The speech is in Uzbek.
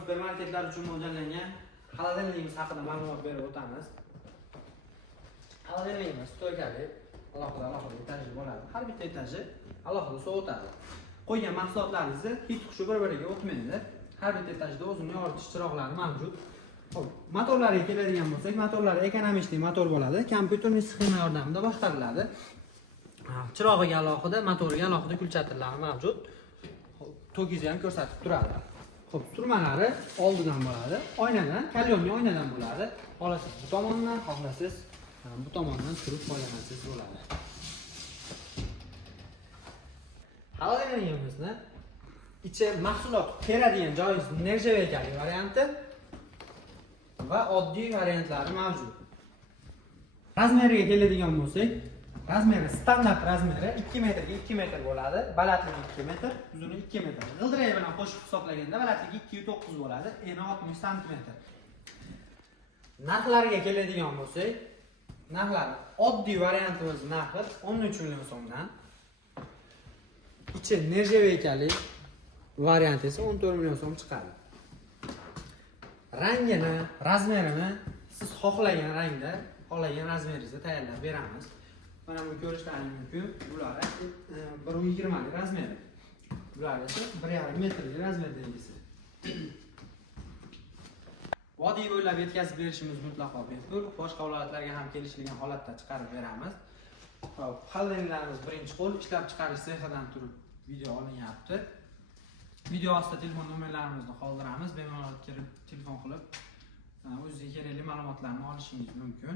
supermarketlar uchun mo'ljallangan xolodilnikimiz haqida ma'lumot berib o'tamiz. Xolodilnikimiz stoykali, alohida etajli bo'ladi. Har bitta etaji alohida sovutadi. Qo'ygan mahsulotlaringizni hech qushi bir-biriga o'tmaydi. Har bitta etajda o'zini yoritish chiroqlari mavjud. Xo'p, motorlarga keladigan bo'lsak, motorlar ekonomik motor bo'ladi. Kompyuterning sxema yordamida boshqariladi. Chirog'iga alohida, motoriga alohida kulchatirlari mavjud. Tokizni ham ko'rsatib turadi. Xo'p, surmalari oldidan bo'ladi. Oynadan, kalyonli oynadan bo'ladi. Xohlasangiz bu tomondan, xohlasangiz bu tomondan surib foydalansangiz bo'ladi. Xolodilnikimizni ichi mahsulot teradigan joyingiz nержавейкali varianti va oddiy variantlari mavjud. Razmeriga keladigan bo'lsak, razmeri standart razmeri 2 metrga 2 metr bo'ladi. Balandligi 2 metr, uzuni 2 metr. G'ildirak bilan qo'shib hisoblaganda balandligi 2,9 bo'ladi, eni 60 sm. Narxlariga keladigan bo'lsak, narxlari oddiy variantimiz narxi 13 million so'mdan. İçi nержавейкali varianti esa 14 million so'm chiqadi. Rangini, razmerini siz xohlagan rangda, xohlagan razmeringizni tayyorlab beramiz. Mana bu ko'rishlaringiz mumkin. Bular 1.20 lik razmeri. Bular esa 1.5 metrlik razmerdagisi. Vodiy bo'ylab yetkazib berishimiz mutlaqo bepul. Boshqa viloyatlarga ham kelishilgan holatda chiqarib beramiz. Xolodilniklarimiz birinchi qo'l ishlab chiqarish sexidan turib video olinyapti. Video ostida telefon nomerlarimizni qoldiramiz. Bemalol kirib telefon qilib o'zingizga kerakli ma'lumotlarni olishingiz mumkin.